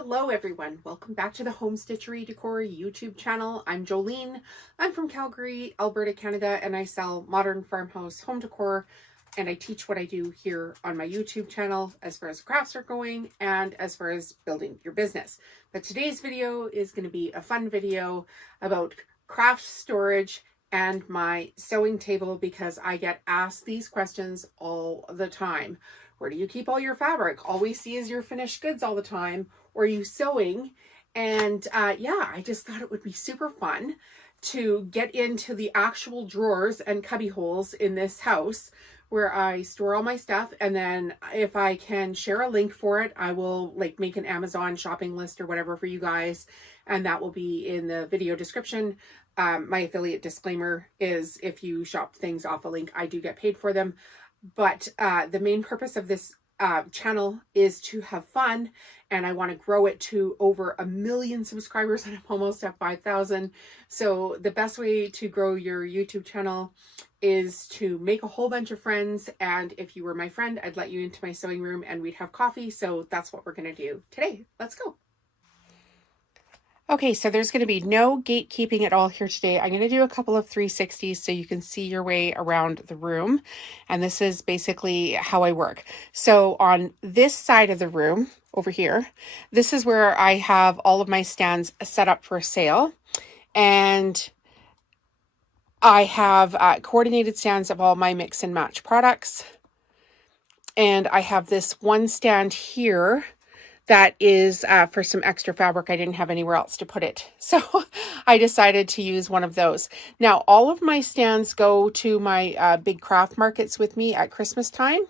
Hello everyone, welcome back to the Home Stitchery Decor YouTube channel. I'm Jolene. I'm from Calgary, Alberta, Canada, and I sell modern farmhouse home decor, and I teach what I do here on my YouTube channel as far as crafts are going and as far as building your business. But today's video is going to be a fun video about craft storage and my sewing table, because I get asked these questions all the time. Where do you keep all your fabric? All we see is your finished goods all the time. Or are you sewing? And yeah, I just thought it would be super fun to get into the actual drawers and cubby holes in this house where I store all my stuff. And then if I can share a link for it, I will like make an Amazon shopping list or whatever for you guys. And that will be in the video description. My affiliate disclaimer is if you shop things off a link, I do get paid for them. But the main purpose of this channel is to have fun, and I want to grow it to over 1 million subscribers, and I'm almost at 5,000. So the best way to grow your YouTube channel is to make a whole bunch of friends, and if you were my friend, I'd let you into my sewing room and we'd have coffee. So that's what we're going to do today. Let's go. Okay, so there's going to be no gatekeeping at all here today. I'm going to do a couple of 360s so you can see your way around the room. And this is basically how I work. So on this side of the room over here, this is where I have all of my stands set up for sale. And I have coordinated stands of all my mix and match products. And I have this one stand here that is for some extra fabric. I didn't have anywhere else to put it. So I decided to use one of those. Now, all of my stands go to my big craft markets with me at Christmas time.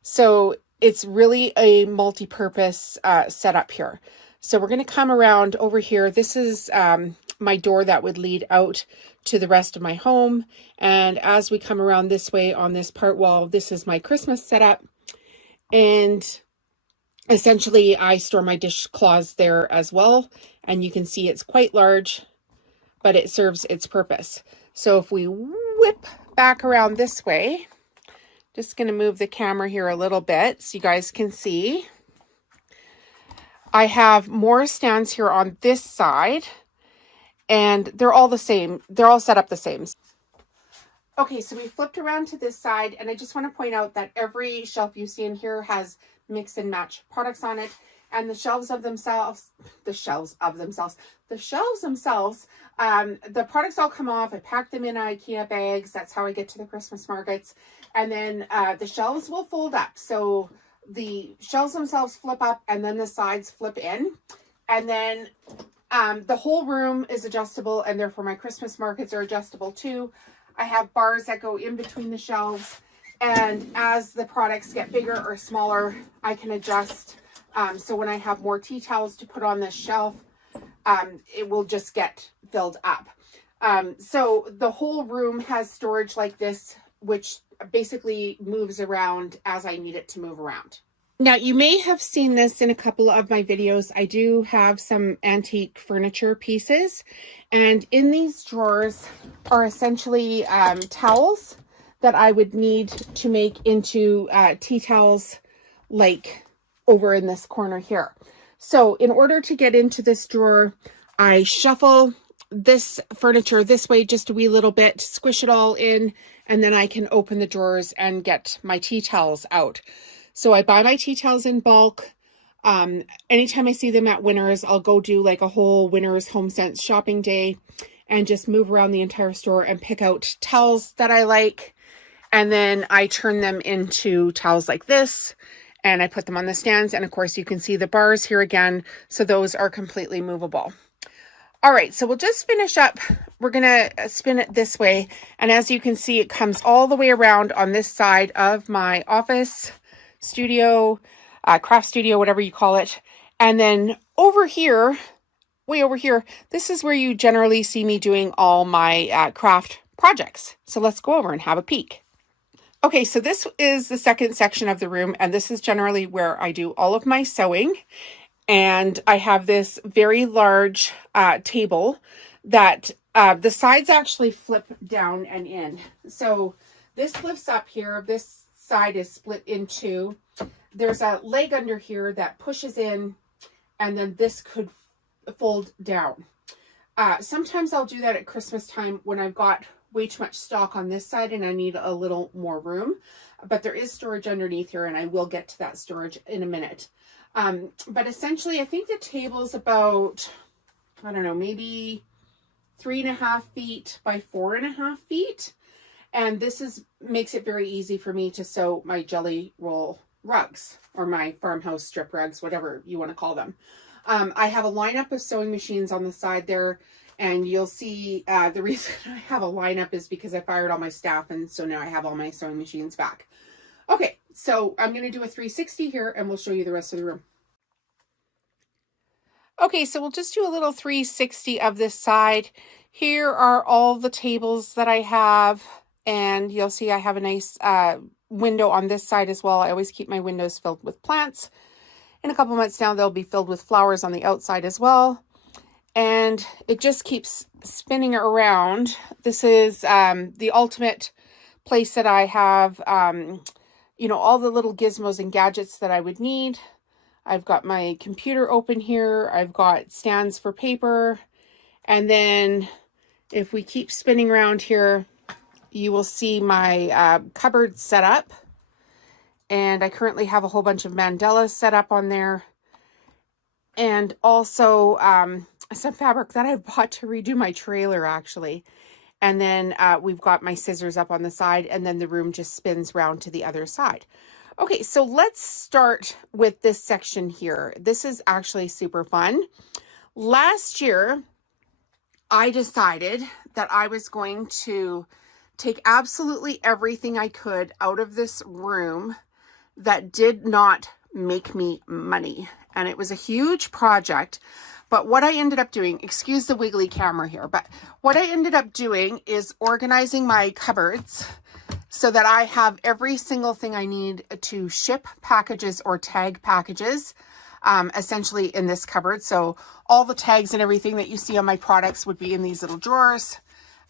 So it's really a multi-purpose setup here. So we're going to come around over here. This is my door that would lead out to the rest of my home. And as we come around this way on this part wall, this is my Christmas setup. And essentially, I store my dishcloths there as well, and you can see it's quite large, but it serves its purpose. So if we whip back around this way, just going to move the camera here a little bit so you guys can see. I have more stands here on this side, and they're all the same. They're all set up the same. Okay, so we flipped around to this side, and I just want to point out that every shelf you see in here has mix and match products on it, and the shelves themselves, the products all come off. I pack them in IKEA bags. That's how I get to the Christmas markets. And then the shelves will fold up. So the shelves themselves flip up, and then the sides flip in. And then the whole room is adjustable, and therefore my Christmas markets are adjustable too. I have bars that go in between the shelves. And as the products get bigger or smaller, I can adjust. So when I have more tea towels to put on this shelf, it will just get filled up. So the whole room has storage like this, which basically moves around as I need it to move around. Now, you may have seen this in a couple of my videos. I do have some antique furniture pieces. And in these drawers are essentially towels that I would need to make into tea towels, like over in this corner here. So in order to get into this drawer, I shuffle this furniture this way just a wee little bit, squish it all in, and then I can open the drawers and get my tea towels out. So I buy my tea towels in bulk. Anytime I see them at Winners, I'll go do like a whole Winners Home Sense shopping day and just move around the entire store and pick out towels that I like. And then I turn them into towels like this, and I put them on the stands. And of course, you can see the bars here again. So those are completely movable. All right, so we'll just finish up. We're going to spin it this way. And as you can see, it comes all the way around on this side of my office, studio, craft studio, whatever you call it. And then over here, way over here, this is where you generally see me doing all my craft projects. So let's go over and have a peek. Okay, so this is the second section of the room, and this is generally where I do all of my sewing. And I have this very large table that the sides actually flip down and in. So this lifts up here. This side is split in two. There's a leg under here that pushes in and then this could fold down. Sometimes I'll do that at Christmas time when I've got way too much stock on this side and I need a little more room, but there is storage underneath here, and I will get to that storage in a minute. But essentially I think the table's about, I don't know, maybe 3.5 feet by 4.5 feet. And this makes it very easy for me to sew my jelly roll rugs, or my farmhouse strip rugs, whatever you want to call them. I have a lineup of sewing machines on the side there, and you'll see the reason I have a lineup is because I fired all my staff, and so now I have all my sewing machines back. Okay, so I'm going to do a 360 here, and we'll show you the rest of the room. Okay, so we'll just do a little 360 of this side. Here are all the tables that I have, and you'll see I have a nice window on this side as well. I always keep my windows filled with plants. In a couple months now, they'll be filled with flowers on the outside as well. And it just keeps spinning around. This is the ultimate place that I have, you know, all the little gizmos and gadgets that I would need. I've got my computer open here. I've got stands for paper. And then if we keep spinning around here, you will see my cupboard set up. And I currently have a whole bunch of mandalas set up on there. And also some fabric that I bought to redo my trailer, actually. And then we've got my scissors up on the side, and then the room just spins round to the other side. Okay, so let's start with this section here. This is actually super fun. Last year, I decided that I was going to take absolutely everything I could out of this room that did not make me money. And it was a huge project. But what I ended up doing, excuse the wiggly camera here, but what I ended up doing is organizing my cupboards so that I have every single thing I need to ship packages or tag packages, essentially in this cupboard. So all the tags and everything that you see on my products would be in these little drawers.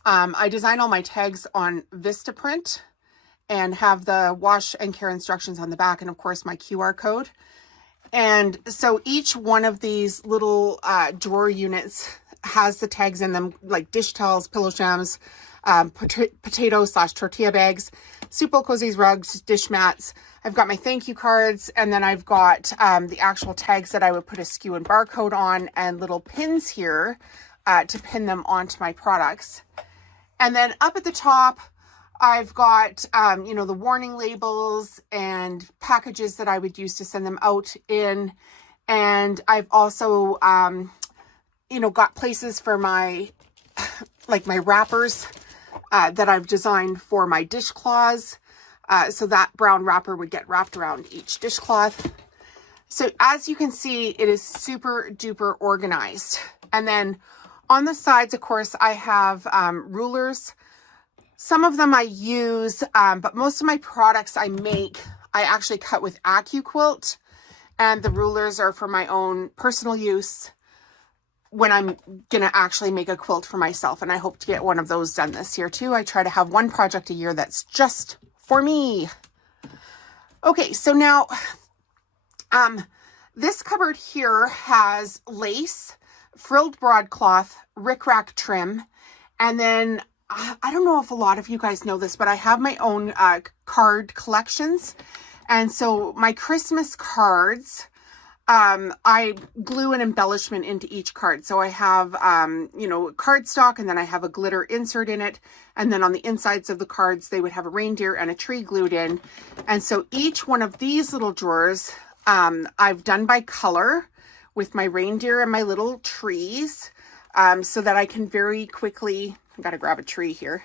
I design all my tags on Vistaprint and have the wash and care instructions on the back, and of course my QR code. And so each one of these little drawer units has the tags in them, like dish towels, pillow shams, potato/tortilla bags, Supple Cozies rugs, dish mats. I've got my thank you cards, and then I've got the actual tags that I would put a SKU and barcode on, and little pins here to pin them onto my products. And then up at the top, I've got, you know, the warning labels and packages that I would use to send them out in. And I've also, you know, got places for my, like my wrappers that I've designed for my dishcloths. So that brown wrapper would get wrapped around each dishcloth. So as you can see, it is super duper organized. And then on the sides, of course, I have rulers. Some of them I use, but most of my products I make, I actually cut with Accuquilt, and the rulers are for my own personal use when I'm going to actually make a quilt for myself. And I hope to get one of those done this year too. I try to have one project a year that's just for me. Okay, so now this cupboard here has lace, frilled broadcloth, rickrack trim, and then I don't know if a lot of you guys know this, but I have my own card collections. And so my Christmas cards, I glue an embellishment into each card. So I have, you know, cardstock, and then I have a glitter insert in it. And then on the insides of the cards, they would have a reindeer and a tree glued in. And so each one of these little drawers, I've done by color with my reindeer and my little trees, so that I can very quickly, I've got to grab a tree here,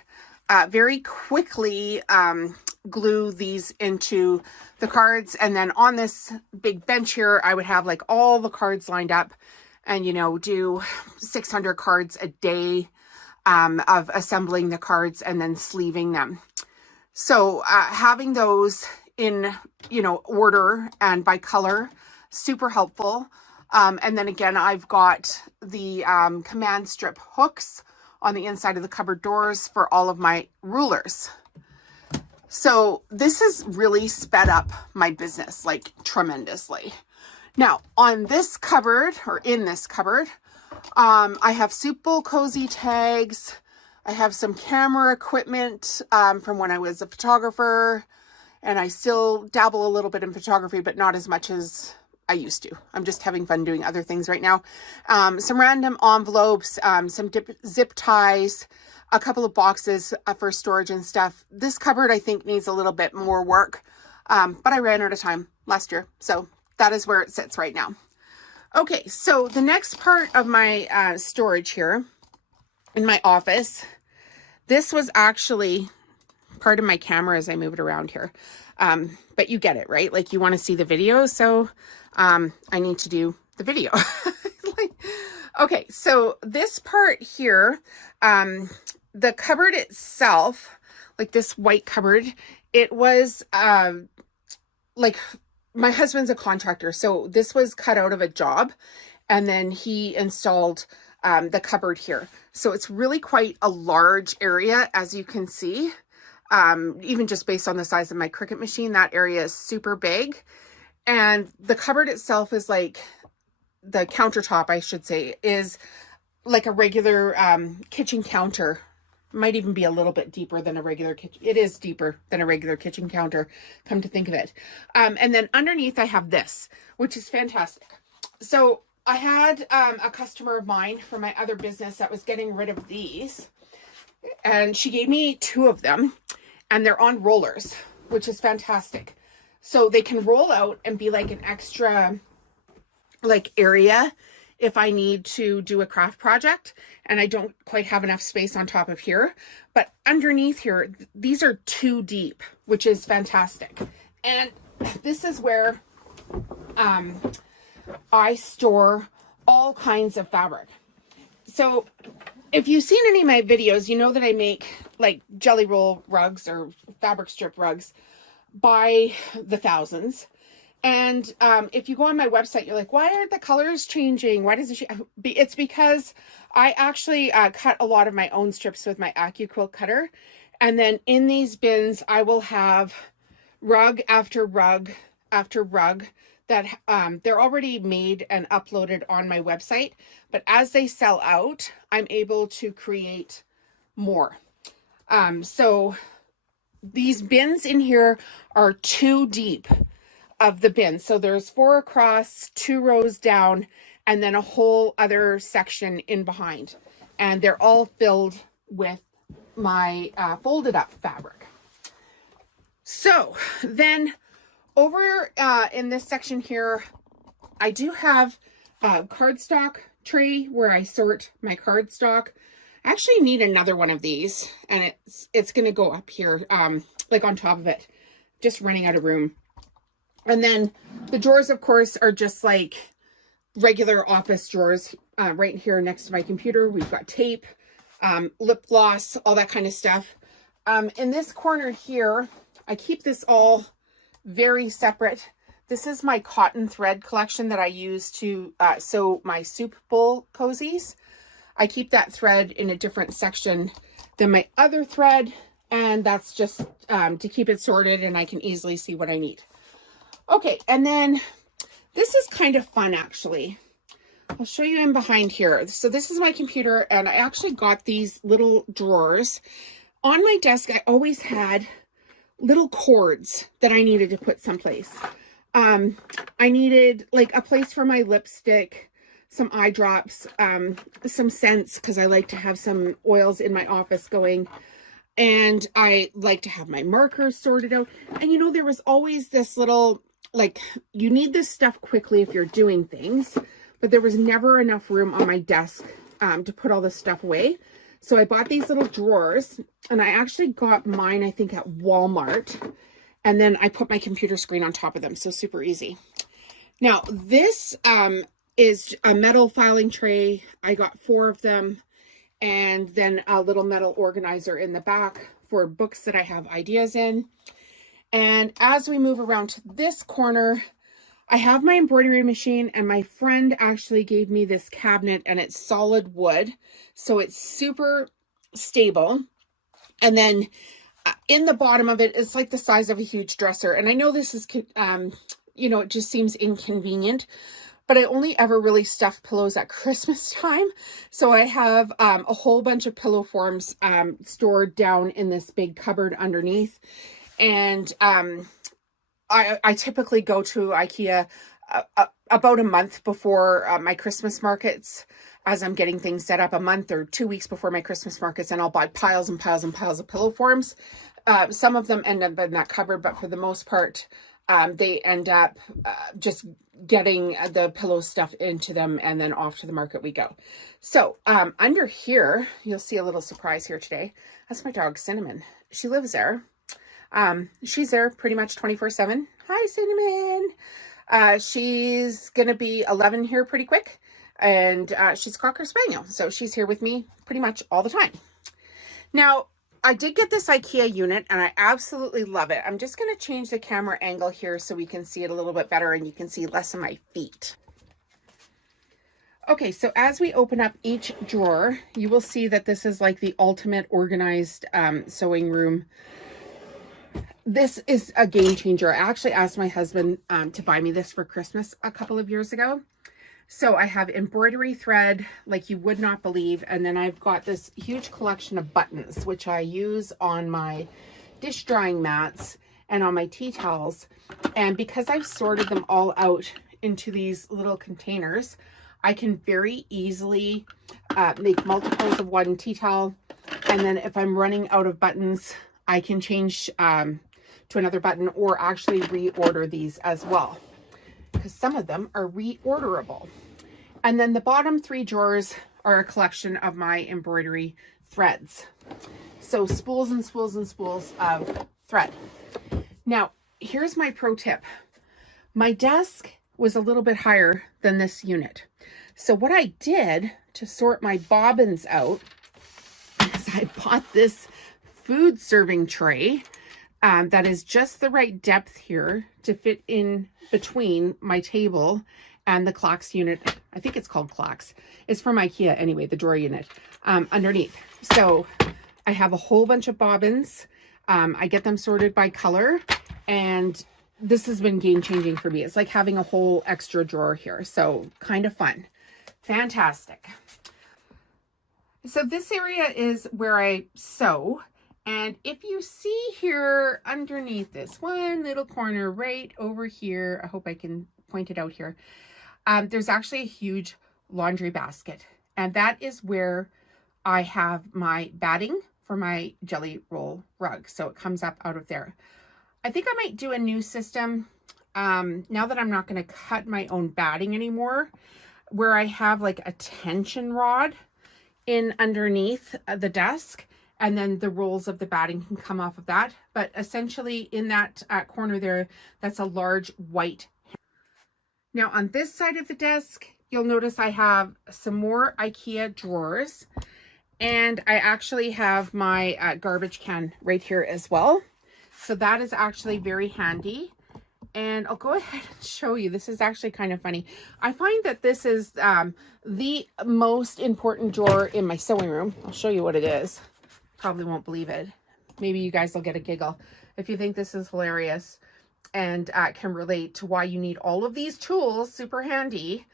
very quickly glue these into the cards. And then on this big bench here, I would have like all the cards lined up, and, you know, do 600 cards a day of assembling the cards and then sleeving them. So having those in, you know, order and by color, super helpful. And then again, I've got the command strip hooks on the inside of the cupboard doors for all of my rulers. So this has really sped up my business, like, tremendously. Now, on this cupboard, or in this cupboard, I have soup bowl cozy tags. I have some camera equipment from when I was a photographer, and I still dabble a little bit in photography, but not as much as I used to. I'm just having fun doing other things right now. Some random envelopes, some zip ties, a couple of boxes for storage and stuff. This cupboard, I think, needs a little bit more work, but I ran out of time last year, so that is where it sits right now. Okay, so the next part of my storage here in my office, this was actually part of my camera as I move it around here. But you get it, right? Like, you want to see the video, so I need to do the video. Okay, so this part here, the cupboard itself, like this white cupboard, it was like, my husband's a contractor, so this was cut out of a job, and then he installed the cupboard here. So it's really quite a large area, as you can see. Even just based on the size of my Cricut machine, that area is super big. And the cupboard itself is like, the countertop, I should say, is like a regular kitchen counter. Might even be a little bit deeper than a regular kitchen. It is deeper than a regular kitchen counter, come to think of it. And then underneath I have this, which is fantastic. So I had a customer of mine from my other business that was getting rid of these, and she gave me 2 of them, and they're on rollers, which is fantastic. So they can roll out and be like an extra like area if I need to do a craft project and I don't quite have enough space on top of here. But underneath here, these are 2 deep, which is fantastic. And this is where I store all kinds of fabric. So if you've seen any of my videos, you know that I make like jelly roll rugs or fabric strip rugs by the thousands. And if you go on my website, you're like, why aren't the colors changing? Why doesn't she? It's because I actually cut a lot of my own strips with my Accuquilt cutter. And then in these bins, I will have rug after rug after rug that they're already made and uploaded on my website. But as they sell out, I'm able to create more. So these bins in here are 2 deep of the bin. So there's 4 across, 2 rows down, and then a whole other section in behind. And they're all filled with my folded up fabric. So then over in this section here, I do have a cardstock tray where I sort my cardstock. I actually need another one of these, and it's going to go up here, like on top of it, just running out of room. And then the drawers, of course, are just like regular office drawers right here next to my computer. We've got tape, lip gloss, all that kind of stuff. In this corner here, I keep this all very separate. This is my cotton thread collection that I use to sew my soup bowl cozies. I keep that thread in a different section than my other thread, and that's just to keep it sorted and I can easily see what I need. Okay, and then this is kind of fun, actually. I'll show you in behind here. So this is my computer, and I actually got these little drawers. On my desk, I always had little cords that I needed to put someplace. I needed like a place for my lipstick, some eye drops, some scents, because I like to have some oils in my office going. And I like to have my markers sorted out. And you know, there was always this little, like, you need this stuff quickly if you're doing things, but there was never enough room on my desk to put all this stuff away. So I bought these little drawers, and I actually got mine, I think, at Walmart. And then I put my computer screen on top of them. So super easy. Now, this is a metal filing tray. I got 4 of them. And then a little metal organizer in the back for books that I have ideas in. And as we move around to this corner, I have my embroidery machine, and my friend actually gave me this cabinet, and it's solid wood. So it's super stable. And then in the bottom of it, it's like the size of a huge dresser. And I know this is you know, it just seems inconvenient. But I only ever really stuff pillows at Christmas time. So I have a whole bunch of pillow forms stored down in this big cupboard underneath. And I typically go to IKEA about a month before my Christmas markets, as I'm getting things set up, a month or 2 weeks before my Christmas markets, and I'll buy piles and piles and piles of pillow forms. Some of them end up in that cupboard, but for the most part, they end up just getting the pillow stuff into them, and then off to the market we go. So under here, you'll see a little surprise here today. That's my dog, Cinnamon. She lives there. She's there pretty much 24/7. Hi, Cinnamon. She's going to be 11 here pretty quick, and she's a Cocker Spaniel. So she's here with me pretty much all the time. Now, I did get this IKEA unit and I absolutely love it. I'm just going to change the camera angle here so we can see it a little bit better and you can see less of my feet. Okay, so as we open up each drawer, you will see that this is like the ultimate organized sewing room. This is a game changer. I actually asked my husband to buy me this for Christmas a couple of years ago. So I have embroidery thread like you would not believe. And then I've got this huge collection of buttons, which I use on my dish drying mats and on my tea towels. And because I've sorted them all out into these little containers, I can very easily make multiples of one tea towel. And then if I'm running out of buttons, I can change to another button or actually reorder these as well, because some of them are reorderable. And then the bottom three drawers are a collection of my embroidery threads. So spools and spools and spools of thread. Now, here's my pro tip. My desk was a little bit higher than this unit. So what I did to sort my bobbins out is I bought this food serving tray that is just the right depth here to fit in between my table and the Clacks unit. I think it's called Clacks. It's from IKEA anyway, the drawer unit underneath. So I have a whole bunch of bobbins. I get them sorted by color, and this has been game changing for me. It's like having a whole extra drawer here. So kind of fun. Fantastic. So this area is where I sew. And if you see here underneath this one little corner right over here, I hope I can point it out here. There's actually a huge laundry basket. And that is where I have my batting for my jelly roll rug. So it comes up out of there. I think I might do a new system now that I'm not going to cut my own batting anymore, where I have like a tension rod in underneath the desk. And then the rolls of the batting can come off of that. But essentially in that corner there, that's a large white. Now on this side of the desk, you'll notice I have some more IKEA drawers. And I actually have my garbage can right here as well. So that is actually very handy. And I'll go ahead and show you. This is actually kind of funny. I find that this is the most important drawer in my sewing room. I'll show you what it is. Probably won't believe it. Maybe you guys will get a giggle if you think this is hilarious and can relate to why you need all of these tools. Super handy.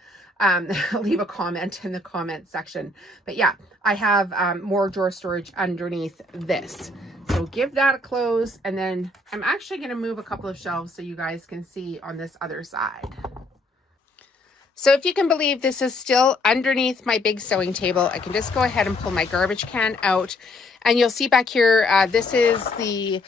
Leave a comment in the comment section. But yeah, I have more drawer storage underneath this. So give that a close. And then I'm actually going to move a couple of shelves so you guys can see on this other side. So if you can believe, this is still underneath my big sewing table. I can just go ahead and pull my garbage can out. And you'll see back here, this is the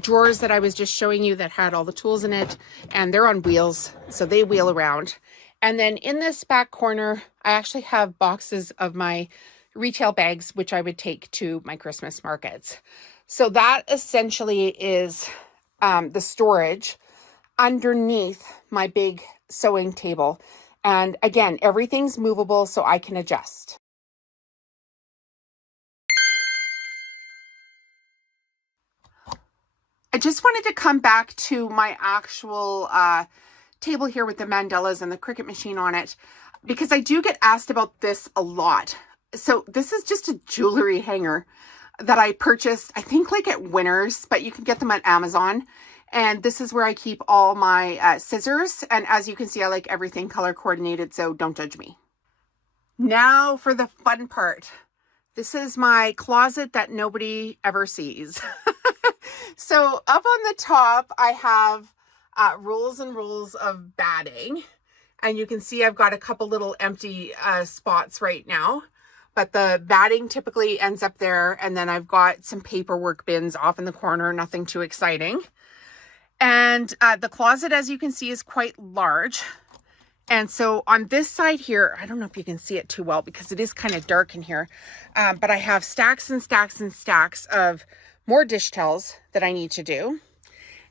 drawers that I was just showing you that had all the tools in it. And they're on wheels, so they wheel around. And then in this back corner, I actually have boxes of my retail bags, which I would take to my Christmas markets. So that essentially is the storage underneath my big sewing table. And again, everything's movable so I can adjust. I just wanted to come back to my actual table here with the mandalas and the Cricut machine on it, because I do get asked about this a lot. So this is just a jewelry hanger that I purchased, I think like at Winners, but you can get them at Amazon. And this is where I keep all my scissors. And as you can see, I like everything color coordinated, so don't judge me. Now for the fun part. This is my closet that nobody ever sees. So up on the top, I have rolls and rolls of batting. And you can see I've got a couple little empty spots right now. But the batting typically ends up there. And then I've got some paperwork bins off in the corner, nothing too exciting. And the closet, as you can see, is quite large. And so on this side here, I don't know if you can see it too well because it is kind of dark in here, but I have stacks and stacks and stacks of more dish towels that I need to do.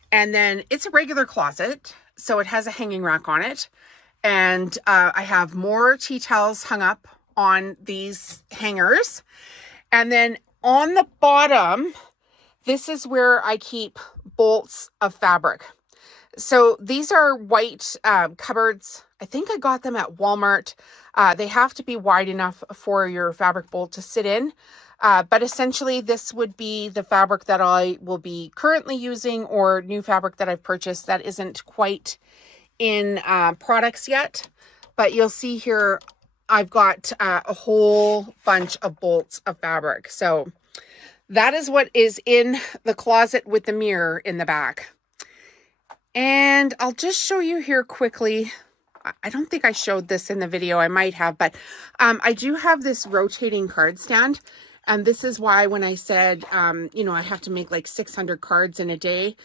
And then it's a regular closet, so it has a hanging rack on it. And I have more tea towels hung up on these hangers. And then on the bottom, this is where I keep bolts of fabric. So these are white cupboards. I think I got them at Walmart. They have to be wide enough for your fabric bolt to sit in. But essentially this would be the fabric that I will be currently using, or new fabric that I've purchased that isn't quite in products yet. But you'll see here, I've got a whole bunch of bolts of fabric. So that is what is in the closet with the mirror in the back. And I'll just show you here quickly. I don't think I showed this in the video. I might have, but I do have this rotating card stand. And this is why when I said, you know, I have to make like 600 cards in a day,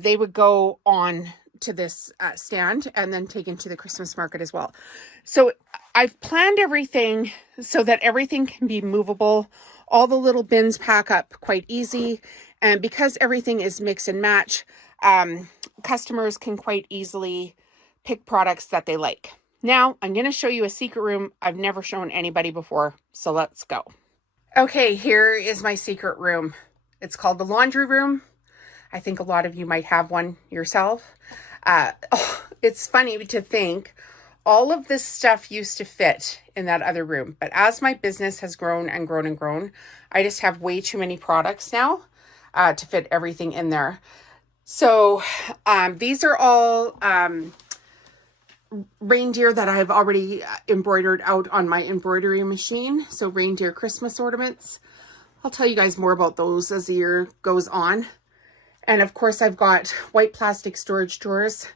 they would go on to this stand and then taken to the Christmas market as well. So I've planned everything so that everything can be movable. All the little bins pack up quite easy. And because everything is mix and match, customers can quite easily pick products that they like. Now, I'm going to show you a secret room I've never shown anybody before. So let's go. Okay, here is my secret room. It's called the laundry room. I think a lot of you might have one yourself. It's funny to think all of this stuff used to fit in that other room. But as my business has grown and grown and grown, I just have way too many products now to fit everything in there. So these are all reindeer that I've already embroidered out on my embroidery machine. So reindeer Christmas ornaments. I'll tell you guys more about those as the year goes on. And of course, I've got white plastic storage drawers.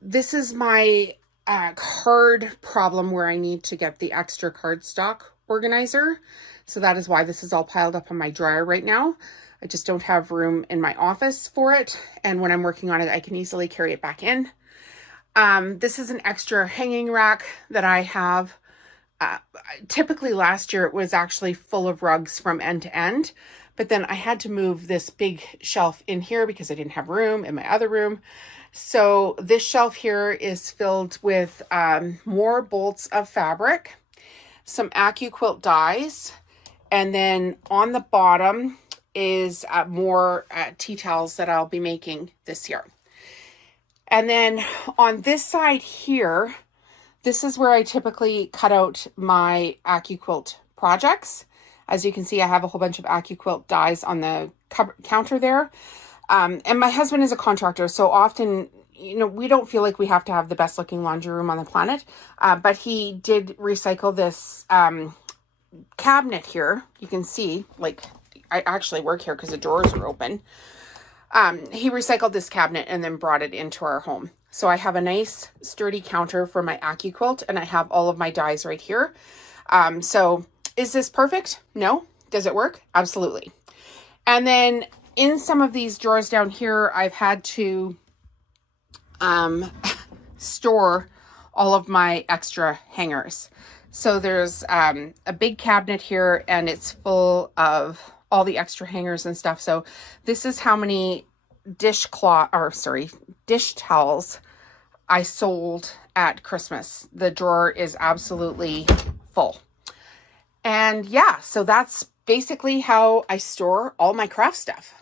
This is my card problem where I need to get the extra cardstock organizer. So that is why this is all piled up on my dryer right now. I just don't have room in my office for it. And when I'm working on it, I can easily carry it back in. This is an extra hanging rack that I have. Typically last year it was actually full of rugs from end to end, but then I had to move this big shelf in here because I didn't have room in my other room. So this shelf here is filled with more bolts of fabric, some Accuquilt dies, and then on the bottom is more tea towels that I'll be making this year. And then on this side here, this is where I typically cut out my Accuquilt projects. As you can see, I have a whole bunch of Accuquilt dies on the counter there. And my husband is a contractor, so often, you know, we don't feel like we have to have the best looking laundry room on the planet. But he did recycle this cabinet here. You can see, like, I actually work here because the drawers are open. He recycled this cabinet and then brought it into our home. So I have a nice sturdy counter for my Accuquilt, and I have all of my dies right here. So is this perfect? No. Does it work? Absolutely. And then in some of these drawers down here, I've had to store all of my extra hangers. So there's a big cabinet here, and it's full of all the extra hangers and stuff. So this is how many dish towels I sold at Christmas. The drawer is absolutely full. And yeah, so that's basically how I store all my craft stuff.